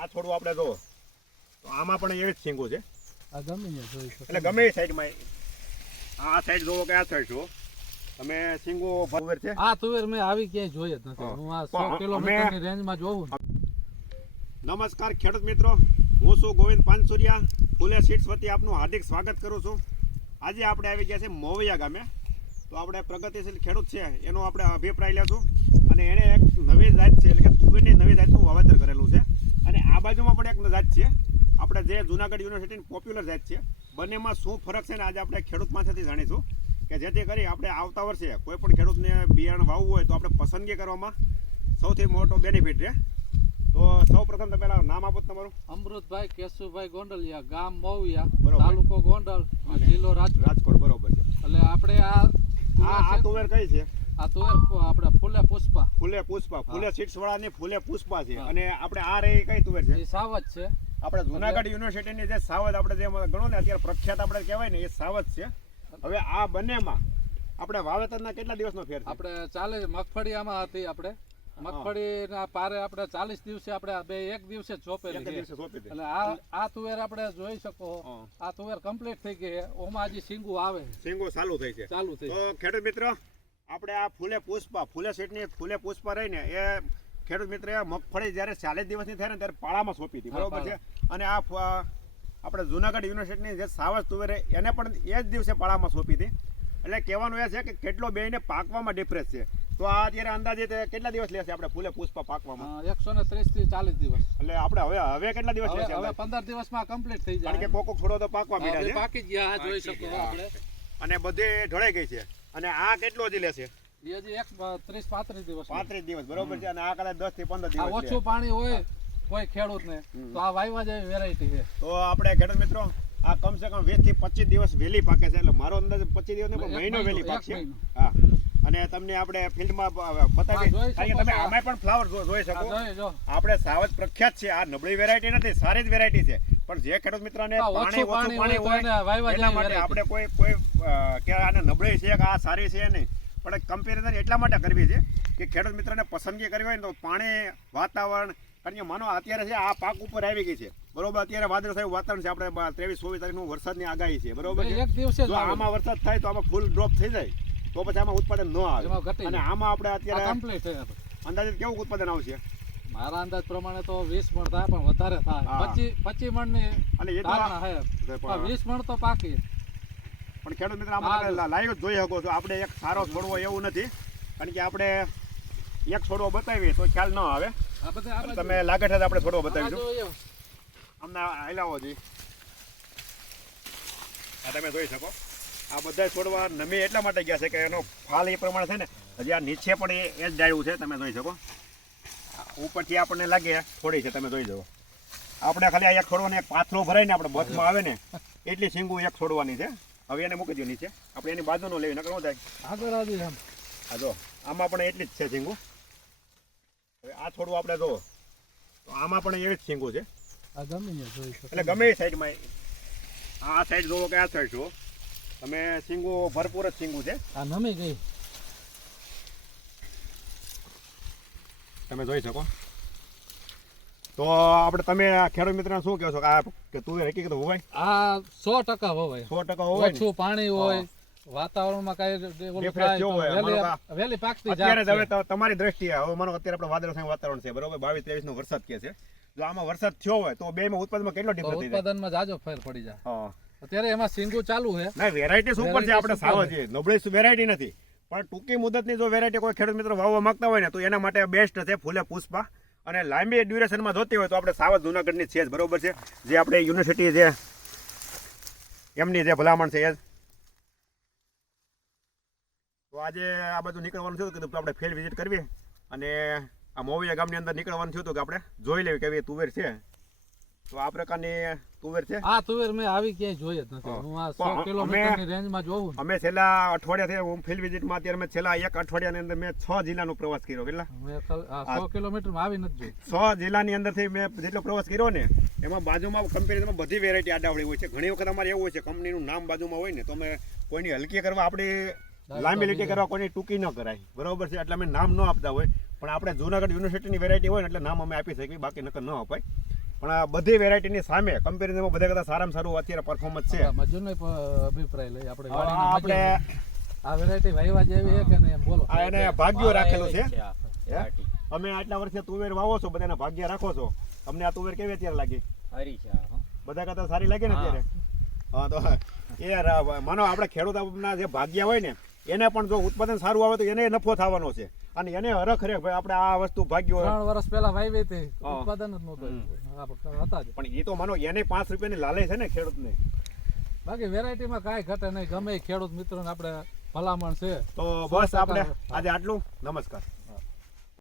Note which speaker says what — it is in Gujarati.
Speaker 1: આ થોડું આપણે જો આમાં પણ એવી જ સિંગો છે.
Speaker 2: આ ગમે ત્યાં જોઈ શકો
Speaker 1: એટલે ગમે એ સાઈડમાં આ સાઈડ જોવો કે આ સાઈડ જુઓ તમે સિંગો ભરવેર છે?
Speaker 2: આ તુવેર મેં આવી ક્યાંય જોઈ જ નથી.
Speaker 1: હું.
Speaker 2: આ સો કિલોમીટરની રેન્જમાં જોઉં
Speaker 1: નમસ્કાર ખેડૂત મિત્રો હું છું ગોવિંદ પાનસુરિયા. ફૂલે સીટ્સ વતી આપનું હાર્દિક સ્વાગત કરું છું. આજે આપણે આવી ગયા છે મોવૈયા ગામે. તો આપણે પ્રગતિશીલ ખેડૂત છે એનો આપણે અભિપ્રાય લેશું. અને એણે એક નવી જાત છે એટલે કે તુવેરની નવી જાતનું વાવેતર કરેલું છે. આ બાજુમાં પણ એક જાત છે. આપણે જે જુનાગઢ યુનિવર્સિટીની પોપ્યુલર જાત છે. બંનેમાં શું ફરક છે ને આજે આપણે ખેડૂત પાસેથી જાણીશું કે જેથી કરી આપણે આવતા વર્ષે કોઈ પણ ખેડૂતને બિયારણ વાવવું હોય તો આપણે પસંદગી કરવામાં સૌથી મોટો બેનિફિટ રહે તો સૌ પ્રથમ તમે નામ આપો તમારું.
Speaker 2: અમૃતભાઈ કેશુભાઈ ગોંડલિયા ગામ
Speaker 1: બરોબર.
Speaker 2: તાલુકો ગોંડલ જિલ્લો રાજકોટ.
Speaker 1: રાજકોટ બરોબર છે.
Speaker 2: એટલે આપણે આ
Speaker 1: આ આ તુવેર કઈ છે?
Speaker 2: આ તો આપણે ફૂલે પુષ્પા.
Speaker 1: ફૂલે પુષ્પા ફૂલે સીટ્સ વાળાની ફૂલે પુષ્પા છે. અને આપણે આ રે કઈ તુવેર છે?
Speaker 2: સાવજ છે.
Speaker 1: આપણે જુનાગઢ યુનિવર્સિટીની જે સાવજ આપણે જે ગણો ને અત્યારે પ્રખ્યાત આપણે કહેવાય ને એ સાવજ છે. હવે આ બંનેમાં આપણે વાવેતરના કેટલા દિવસનો ફેર
Speaker 2: આપણે ચાલે મગફળી આમાં હતી આપણે. મગફળીના પારે આપણે ચાલીસ દિવસે આપણે બે એક દિવસે ચોપેલી એટલે આ આ તુવેર આપણે જોઈ શકો આ તુવેર કમ્પ્લીટ થઈ ગઈ ઓમાં હજી સિંગુ આવે.
Speaker 1: સિંગુ ચાલુ થઈ છે.
Speaker 2: ચાલુ થઈ
Speaker 1: ખેડૂત મિત્ર આપણે આ ફૂલે પુષ્પા ફૂલે સીટની ફૂલે પુષ્પા રહીને એ ખેડૂત મિત્ર એ મગફળી જ્યારે ચાલીસ દિવસની થાય ને ત્યારે પાળામાં સોંપી હતી. બરોબર છે? અને આ આપણે જુનાગઢ યુનિવર્સિટીની જે સાવજ તુવેરે એને પણ એ જ દિવસે પાળામાં સોંપી હતી. એટલે કહેવાનું એ છે કે કેટલો બેને પાકવામાં ડિફરન્સ છે. તો આ અત્યારે અંદાજે તે કેટલા દિવસ લેશે આપણે ફૂલે પુષ્પા પાકવામાં?
Speaker 2: એકસો ને ત્રીસથી ચાલીસ દિવસ.
Speaker 1: એટલે આપણે હવે હવે કેટલા દિવસ
Speaker 2: હવે
Speaker 1: લેશે
Speaker 2: હવે પંદર દિવસમાં કમ્પ્લીટ થઈ
Speaker 1: કારણ કે
Speaker 2: જાય
Speaker 1: કોકો થોડો તો પાકવા
Speaker 2: મળ્યા
Speaker 1: છે.
Speaker 2: પાકી ગયા જોઈ શકો આપણે.
Speaker 1: અને બધી ઢળાઈ ગઈ છે. અને આ કેટલો હજી લેશે
Speaker 2: એ હજી એક ત્રીસ પાંત્રીસ દિવસ
Speaker 1: પાંત્રીસ દિવસ બરોબર છે. અને આ કદાચ દસથી પંદર દિવસ
Speaker 2: ઓછું પાણી હોય કોઈ ખેડૂત ને તો આ વાયવા જેવી વેરાયટી છે.
Speaker 1: તો આપણે ખેડૂત મિત્રો આ કમસે કમ વીસથી પચીસ દિવસ વહેલી પાકે છે. એટલે મારો અંદાજ પચીસ દિવસ નહીં મહિનો વહેલી પાકશે. હા. અને તમને આપણે ફિલ્ડમાં બતાવી કારણ કે તમે
Speaker 2: છો.
Speaker 1: આમાં પણ ફ્લાવર જોઈ શકો. આપણે સાવજ પ્રખ્યાત છે. આ નબળી વેરાયટી નથી સારી જ વેરાયટી છે. પણ જે ખેડૂત મિત્રને પાણી
Speaker 2: ઓછું પાણી હોય એને
Speaker 1: માટે આપણે કોઈ કોઈ કે આને નબળી છે કે આ સારી છે નહીં. પણ કમ્પેરિઝન એટલા માટે કરવી છે કે ખેડૂત મિત્રને પસંદગી કરવી હોય ને તો પાણી વાતાવરણ કારણ કે માનો અત્યારે છે આ પાક ઉપર આવી ગઈ છે. બરોબર અત્યારે વાદળ વાદળછાયું વાતાવરણ છે આપણે ત્રેવીસ ચોવીસ તારીખનું વરસાદની આગાહી છે. બરોબર
Speaker 2: જ
Speaker 1: આમાં વરસાદ થાય તો આમાં ફૂલ ડ્રોપ થઈ જાય. તો પછી આમાં ઉત્પાદન ન આવે. અને આમાં આપણે અત્યારે અંદાજિત કેવું ઉત્પાદન આવશે?
Speaker 2: મારા અંદાજ પ્રમાણે તો વીસ મણ થાય પણ વધારે થાય. પચીસ પચીસ
Speaker 1: મણની
Speaker 2: ધારણા વીસ મણ તો પાકી.
Speaker 1: પણ ખેડૂત મિત્ર આમાં લાઈવ જોઈ શકો છો. આપણે એક સારો છોડવો એવું નથી. કારણ કે આપણે એક છોડવો બતાવીએ તો ખ્યાલ ન આવે. તમે લાગે છે આપણે છોડવો બતાવીશું. અમને હલાવો જી. આ તમે જોઈ શકો. આ બધા છોડવા નમી એટલા માટે ગયા છે કે એનો ફાલ એ પ્રમાણે છે ને હજી આ નીચે પણ એ જ ડાયું છે તમે જોઈ શકો. ઉપરથી આપણને લાગે થોડી છે તમે જોઈ જુઓ. આપણે ખાલી આ એક છોડવાને પાથરો ભરાઈને આપણે બસમાં આવે ને એટલી સિંગુ એક છોડવાની છે. હવે એને મૂકી દો નીચે. આપણે એની બાજુનો લેવી નકર શું થાય?
Speaker 2: આગળ આવી આમ
Speaker 1: હા જો આમાં પણ એટલી જ છે સિંગુ હવે આ છોડવું આપણે જો તો આમાં પણ એવી જ સિંગુ છે. એટલે ગમે એ સાઈડમાં આ સાઈડ જોવો કે આ સાઈડ જુઓ તમે સિંગુ ભરપૂર જ સિંગુ છે.
Speaker 2: આ નમી ગઈ.
Speaker 1: તમે જોઈ શકો. તો આપણે તમે ખેડૂત મિત્ર શું કહો છો? કે આ કે તું હકીકત હોવાય
Speaker 2: આ સો ટકા હોવાય
Speaker 1: સો ટકા હોવાય
Speaker 2: ઓછું પાણી હોય વાતાવરણમાં કઈ વેલી પાકતી
Speaker 1: અત્યારે હવે તમારી દ્રષ્ટિએ હવે માનો અત્યારે આપણે વાદળ વાતાવરણ છે બરોબર? બાવીસ ત્રેવીસ નો વરસાદ કે છે. જો આમાં વરસાદ થયો હોય તો બે માં ઉત્પાદનમાં કેટલો ડિફરન્સ
Speaker 2: ઉત્પાદનમાં જાજો ફેર પડી જાય. અત્યારે એમાં સિંગુ ચાલુ છે.
Speaker 1: ના વેરાયટી સુપર છે આપણે સાવ.
Speaker 2: છે.
Speaker 1: નબળી વેરાયટી નથી. પણ ટૂંકી મુદતની જો વેરાયટી કોઈ ખેડૂત મિત્રો વાવવા માંગતા હોય ને, તો એના માટે બેસ્ટ છે ફૂલે પુષ્પા. અને લાંબી ડ્યુરેશનમાં જોતી હોય તો આપણે સાવધ જુનાગઢની છે જ બરોબર છે? જે આપણે યુનિવર્સિટી છે એમની જે ભલામણ છે એ તો આજે આ બધું નીકળવાનું થયું કીધું આપણે ફેર વિઝિટ કરવી. અને આ મોવિયા ગામની અંદર નીકળવાનું થયું હતું કે આપણે જોઈ લેવી કેવી તુવેર છે. તો આ પ્રકારની તુવેર છે?
Speaker 2: આ તુવેર મેં આવી ક્યાંય જોઈ જ નથી.
Speaker 1: હું.
Speaker 2: આ સો કિલોમીટરની રેન્જમાં જોઉં
Speaker 1: અમે છેલ્લા અઠવાડિયાથી હું ફિલ્ડ વિઝિટમાં અત્યારે મેં છેલ્લા એક અઠવાડિયાની અંદર મેં છ જિલ્લાનો પ્રવાસ કર્યો. કેટલા?
Speaker 2: સો કિલોમીટરમાં આવી નથી
Speaker 1: છ
Speaker 2: જોઈ
Speaker 1: જિલ્લાની અંદરથી મેં જેટલો પ્રવાસ કર્યો ને એમાં બાજુમાં કમ્પેરિઝનમાં બધી વેરાયટી આડાવડી હોય છે. ઘણી વખત અમારે એવું હોય છે કંપનીનું નામ બાજુમાં હોય ને તો અમે કોઈની હલકી કરવા આપણી લાંબી કરવા કોઈની ટૂંકી ન કરાય. બરોબર છે? એટલે અમે નામ ન આપતા હોય. પણ આપણે જુનાગઢ યુનિવર્સિટીની વેરાયટી હોય ને એટલે નામ અમે આપી શકીએ. બાકી નકર ન અપાય. પણ આ બધી વેરાયટીની સામે કમ્પેરિઝનમાં બધા કરતાં સારામાં સારું અત્યારે પરફોર્મન્સ છે.
Speaker 2: મજૂરનો અભિપ્રાય લઈ આપણે
Speaker 1: આ આપણે
Speaker 2: આ વેરાયટી વાયવા જેવી છે કે નહીં એમ બોલો.
Speaker 1: આ એને ભાગ્યો રાખેલું છે.
Speaker 3: અમે
Speaker 1: તમે આટલા વર્ષે તુવેર વાવો છો બધાના ભાગ્ય રાખો છો. તમને આ તુવેર કેવી અત્યારે લાગી?
Speaker 3: હરી છે
Speaker 1: બધા કરતાં સારી લાગે ને અત્યારે? હા. તો એ માનો આપણે ખેડૂતના જે ભાગ્ય હોય ને એને પણ જો ઉત્પાદન સારું આવે તો એને નફો થવાનો છે. અને એને હરખ રે ભાઈ આપણે આ વસ્તુ ભાગ્યો
Speaker 2: ત્રણ વર્ષ પહેલા વાવી હતી ઉત્પાદન જ નહોતું હતા જ.
Speaker 1: પણ એ તો માનો એને પાંચ રૂપિયાની લાલે છે ને ખેડૂતને.
Speaker 2: બાકી વેરાયટીમાં કાંઈ ઘટે નહીં. ગમે ખેડૂત મિત્રોને આપણે ભલામણ છે.
Speaker 1: તો બસ. આપણે આજે આટલું. નમસ્કાર.